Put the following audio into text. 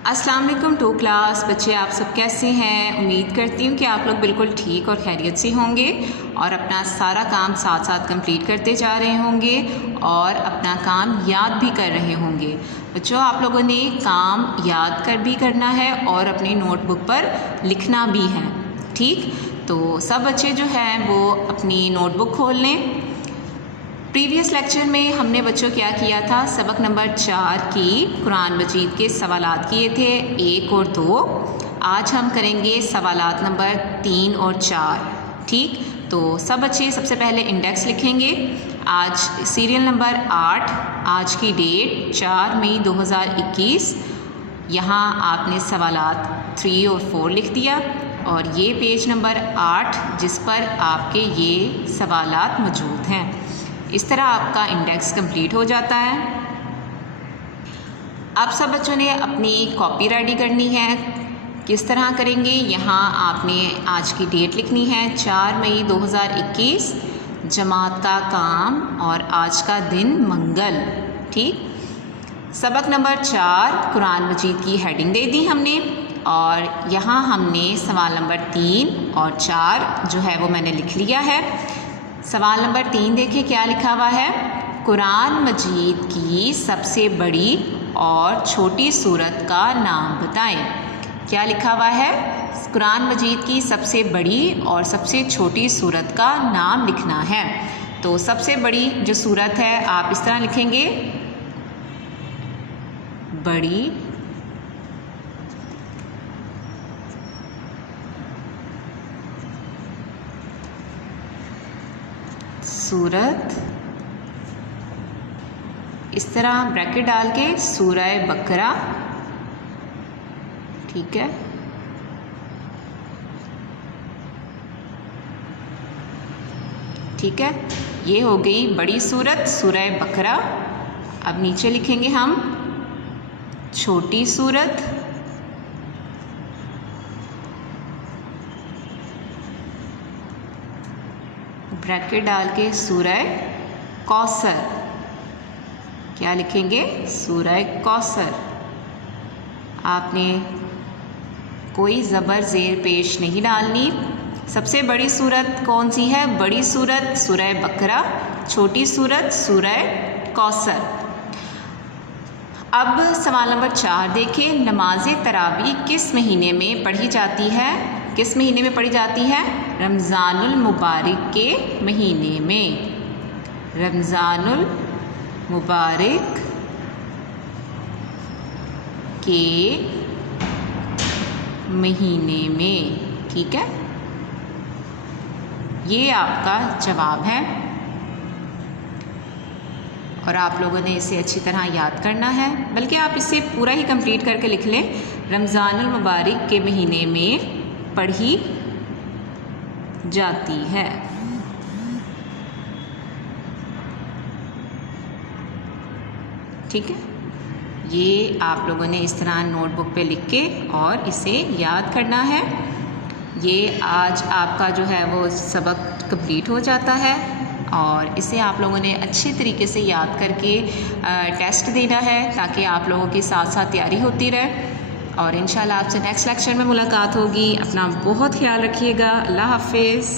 अस्सलाम वालेकुम to class बच्चे, आप सब कैसे हैं। उम्मीद करती हूँ कि आप लोग बिल्कुल ठीक और खैरियत से होंगे और अपना सारा काम साथ साथ कंप्लीट करते जा रहे होंगे और अपना काम याद भी कर रहे होंगे। बच्चों, आप लोगों ने काम याद कर भी करना है और अपनी नोटबुक पर लिखना भी है, ठीक। तो सब बच्चे जो हैं वो अपनी नोटबुक खोल लें। प्रीवियस लेक्चर में हमने बच्चों क्या किया था, सबक नंबर 4 की कुरान मजीद के सवालात किए थे 1 और 2। आज हम करेंगे सवालात नंबर 3 और 4, ठीक। तो सब बच्चे सबसे पहले इंडेक्स लिखेंगे। आज सीरियल नंबर 8, आज की डेट 4 मई 2021। यहाँ आपने सवालात 3 और 4 लिख दिया और ये पेज नंबर 8 जिस पर आपके ये सवालात मौजूद हैं। इस तरह आपका इंडेक्स कंप्लीट हो जाता है। अब सब बच्चों ने अपनी कॉपी रेडी करनी है। किस तरह करेंगे, यहाँ आपने आज की डेट लिखनी है 4 मई 2021, जमात का काम और आज का दिन मंगल, ठीक। सबक नंबर 4 कुरान मजीद की हेडिंग दे दी हमने और यहाँ हमने सवाल नंबर 3 और 4 जो है वो मैंने लिख लिया है। सवाल नंबर 3 देखिए क्या लिखा हुआ है, कुरान मजीद की सबसे बड़ी और छोटी सूरत का नाम बताएं। क्या लिखा हुआ है, कुरान मजीद की सबसे बड़ी और सबसे छोटी सूरत का नाम लिखना है। तो सबसे बड़ी जो सूरत है आप इस तरह लिखेंगे, बड़ी सूरत, इस तरह ब्रैकेट डाल के सूरह बकरा, ठीक है। ठीक है, ये हो गई बड़ी सूरत सूरह बकरा। अब नीचे लिखेंगे हम छोटी सूरत, ब्रैकेट डाल के सूरह कौसर। क्या लिखेंगे, सूरह कौसर। आपने कोई ज़बर ज़ेर पेश नहीं डालनी। सबसे बड़ी सूरत कौन सी है, बड़ी सूरत सूरह बकरा, छोटी सूरत सूरह कौसर। अब सवाल नंबर 4 देखें, नमाज तरावीह किस महीने में पढ़ी जाती है। किस महीने में पढ़ी जाती है, रमज़ानुल मुबारक के महीने में, रमज़ानुल मुबारक के महीने में, ठीक है। ये आपका जवाब है और आप लोगों ने इसे अच्छी तरह याद करना है, बल्कि आप इसे पूरा ही कंप्लीट करके लिख लें। रमज़ानुल मुबारक के महीने में पढ़ी जाती है, ठीक है। ये आप लोगों ने इस तरह नोटबुक पे लिख के और इसे याद करना है। ये आज आपका जो है वो सबक कंप्लीट हो जाता है और इसे आप लोगों ने अच्छे तरीके से याद करके टेस्ट देना है ताकि आप लोगों के साथ साथ तैयारी होती रहे। और इंशाल्लाह आपसे नेक्स्ट लेक्चर में मुलाकात होगी। अपना बहुत ख्याल रखिएगा। अल्लाह हाफिज़।